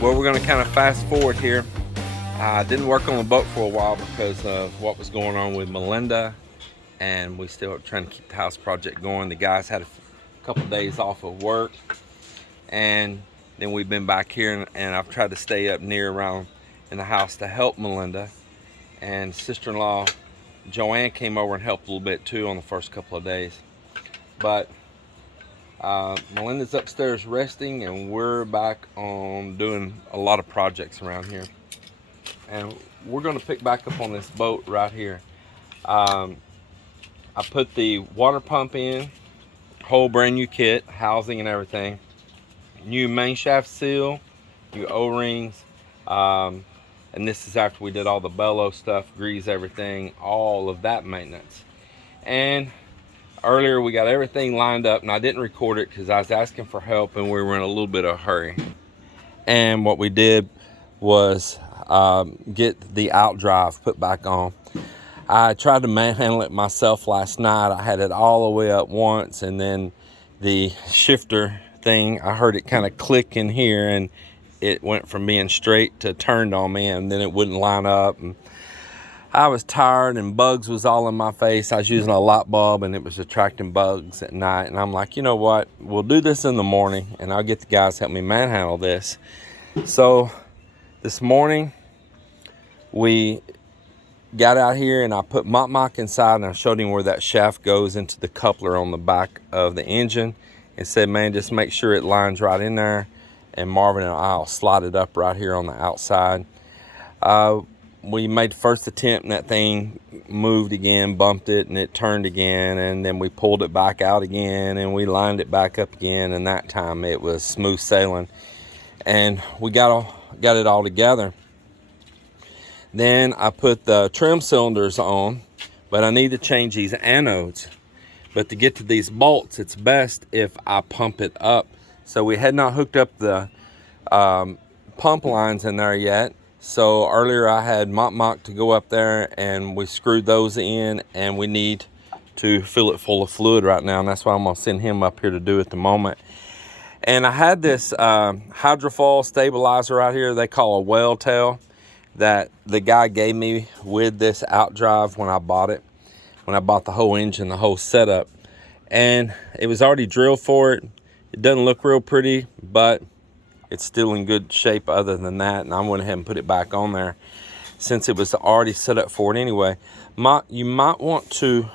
Well, we're going to kind of fast forward here. I didn't work on the boat for a while because of what was going on with Melinda, and we still trying to keep the house project going. The guys had a couple days off of work, and then we've been back here, and I've tried to stay up near around in the house to help Melinda. And sister-in-law Joanne came over and helped a little bit too on the first couple of days. But Melinda's upstairs resting, and we're back on doing a lot of projects around here. And we're going to pick back up on this boat right here. I put the water pump in, whole brand new kit, housing and everything. New main shaft seal, new O-rings. And this is after we did all the bellow stuff, grease everything, all of that maintenance. And earlier we got everything lined up, and I didn't record it because I was asking for help and we were in a little bit of a hurry. And what we did was get the Outdrive put back on. I tried to manhandle it myself last night. I had it all the way up once, and then the shifter thing, I heard it kind of click in here, and it went from being straight to turned on me, and then it wouldn't line up. And I was tired, and bugs was all in my face. I was using a light bulb, and it was attracting bugs at night. And I'm like, you know what? We'll do this in the morning, and I'll get the guys to help me manhandle this. So this morning, we got out here, and I put Mach inside, and I showed him where that shaft goes into the coupler on the back of the engine, and said, man, just make sure it lines right in there. And Marvin and I'll slide it up right here on the outside. We made the first attempt, and that thing moved again, bumped it, and it turned again, and then we pulled it back out again, and we lined it back up again, and that time it was smooth sailing, and we got it all together. Then I put the trim cylinders on, but I need to change these anodes. But to get to these bolts, it's best if I pump it up. So we had not hooked up the pump lines in there yet. So earlier I had Mach to go up there, and we screwed those in, and we need to fill it full of fluid right now. And that's why I'm gonna send him up here to do at the moment. And I had this hydrofoil stabilizer right here they call a whale tail that the guy gave me with this Outdrive when I bought it. When I bought the whole engine, the whole setup. And it was already drilled for it. It doesn't look real pretty, but it's still in good shape other than that. And I went ahead and put it back on there since it was already set up for it anyway. You might want to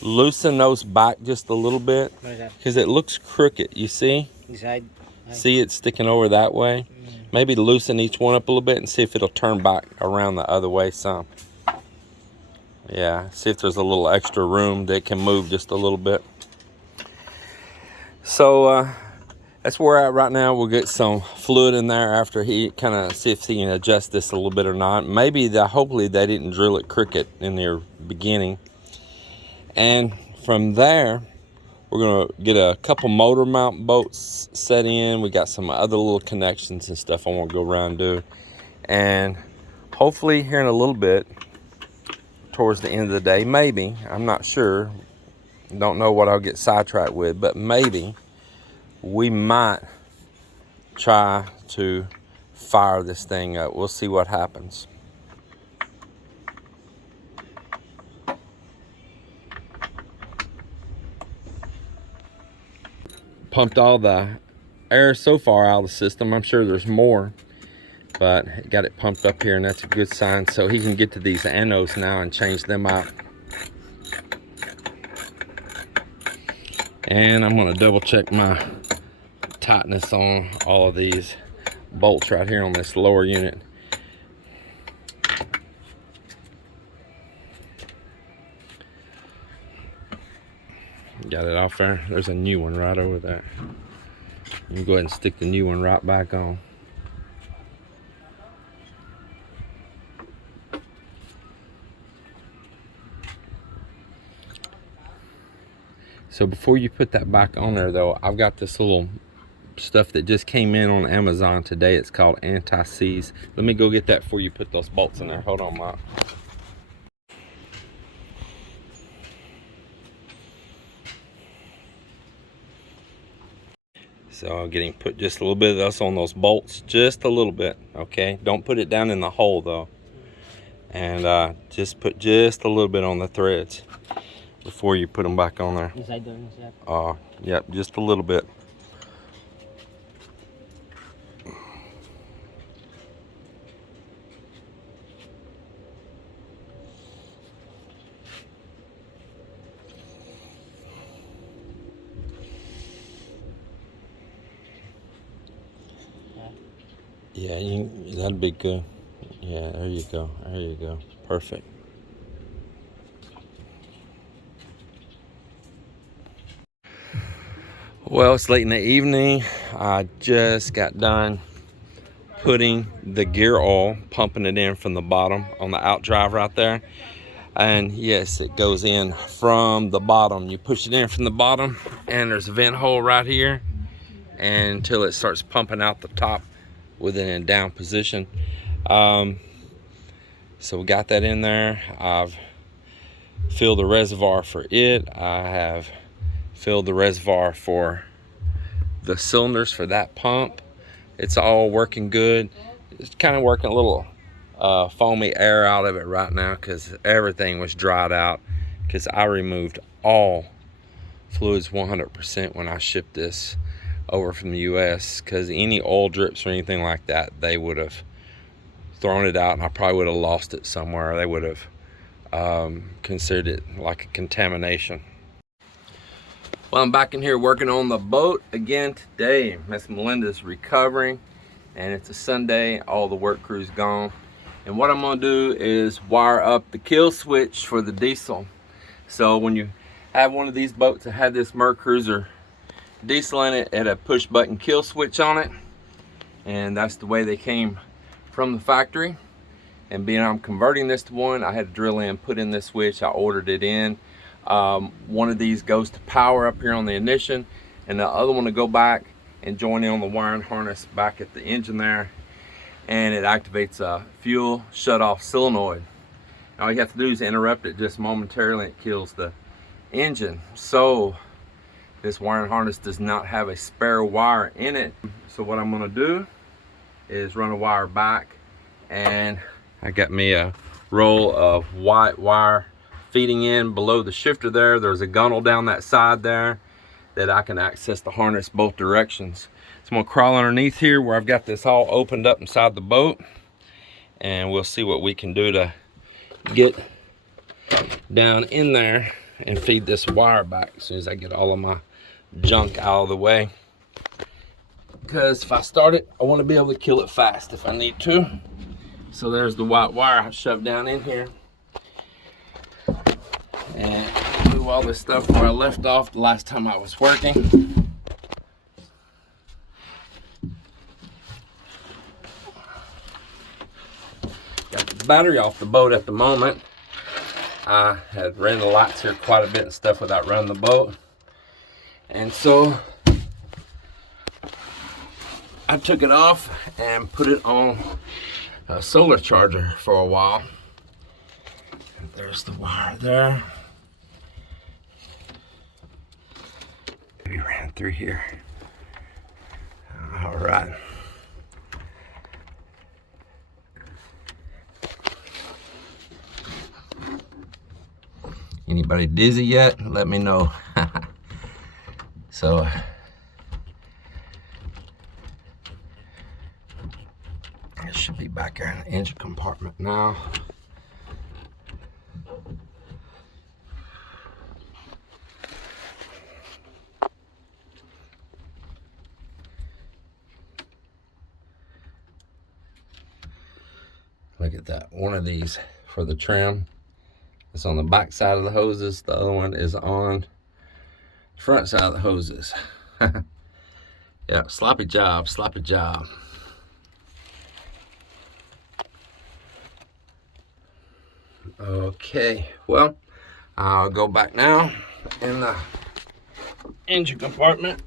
loosen those back just a little bit because it looks crooked. You see? See it sticking over that way? Maybe loosen each one up a little bit and see if it'll turn back around the other way some. Yeah, see if there's a little extra room that can move just a little bit. So that's where we're at right now. We'll get some fluid in there after he kind of see if he can adjust this a little bit or not. Maybe hopefully they didn't drill it crooked in their beginning. And from there, we're gonna get a couple motor mount bolts set in. We got some other little connections and stuff I want to go around and do. And hopefully here in a little bit, towards the end of the day, maybe, I'm not sure, don't know what I'll get sidetracked with, but maybe we might try to fire this thing up. We'll see what happens. Pumped all the air so far out of the system. I'm sure there's more, but got it pumped up here, and that's a good sign. So he can get to these anodes now and change them out. And I'm gonna double check my tightness on all of these bolts right here on this lower unit. Got it off there. There's a new one right over there. You can go ahead and stick the new one right back on. So before you put that back on there though, I've got this little stuff that just came in on Amazon today. It's called anti-seize. Let me go get that before you put those bolts in there. Hold on, Mike. So getting put just a little bit of this on those bolts, just a little bit, okay? Don't put it down in the hole though. And just put just a little bit on the threads before you put them back on there. Yep, just a little bit. Yeah, that'd be good. Yeah, there you go. There you go. Perfect. Well, it's late in the evening. I just got done putting the gear oil, pumping it in from the bottom on the Outdrive right there. And yes, it goes in from the bottom. You push it in from the bottom, and there's a vent hole right here, and until it starts pumping out the top with it in down position. So we got that in there. I've filled the reservoir for it. I have filled the reservoir for the cylinders for that pump. It's all working good. It's kind of working a little foamy air out of it right now because everything was dried out, because I removed all fluids 100% when I shipped this over from the US, because any oil drips or anything like that, they would have thrown it out and I probably would have lost it somewhere. They would have considered it like a contamination. Well, I'm back in here working on the boat again today. Miss Melinda's recovering, and it's a Sunday. All the work crew's gone. And what I'm gonna do is wire up the kill switch for the diesel. So when you have one of these boats that had this Mercruiser diesel in it, had a push button kill switch on it, and that's the way they came from the factory. And being I'm converting this to one, I had to drill in, put in this switch. I ordered it in. One of these goes to power up here on the ignition, and the other one to go back and join in on the wiring harness back at the engine there, and it activates a fuel shut-off solenoid. All you have to do is interrupt it just momentarily, and it kills the engine. So this wiring harness does not have a spare wire in it. So what I'm going to do is run a wire back, and I got me a roll of white wire feeding in below the shifter there. There's a gunnel down that side there that I can access the harness both directions. So I'm gonna crawl underneath here where I've got this all opened up inside the boat, and we'll see what we can do to get down in there and feed this wire back as soon as I get all of my junk out of the way. Because if I start it, I want to be able to kill it fast if I need to. So there's the white wire I shoved down in here. And move all this stuff where I left off the last time I was working. Got the battery off the boat at the moment. I had ran the lights here quite a bit and stuff without running the boat. And so I took it off and put it on a solar charger for a while. And there's the wire there. We ran through here. All right. Anybody dizzy yet? Let me know. So it should be back here in the engine compartment now. Look at that. One of these for the trim. It's on the back side of the hoses. The other one is on the front side of the hoses. Yeah, sloppy job, sloppy job. Okay, well, I'll go back now in the engine compartment.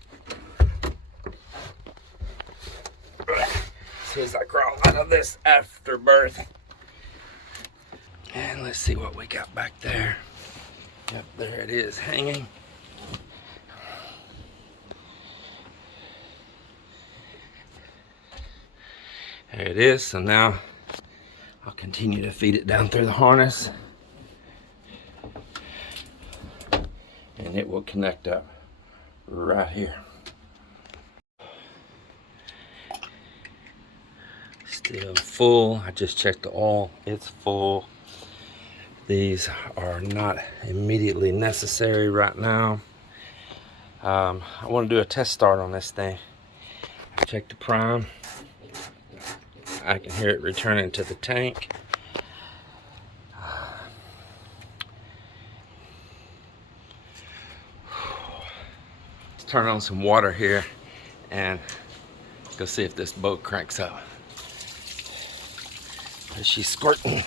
As soon as I crawl out of this afterbirth. And let's see what we got back there. Yep, there it is, hanging. There it is. So now I'll continue to feed it down through the harness, and it will connect up right here. Still full. I just checked the oil. It's full. These are not immediately necessary right now. I want to do a test start on this thing. Check the prime. I can hear it returning to the tank. Let's turn on some water here and go see if this boat cranks up. She's squirting.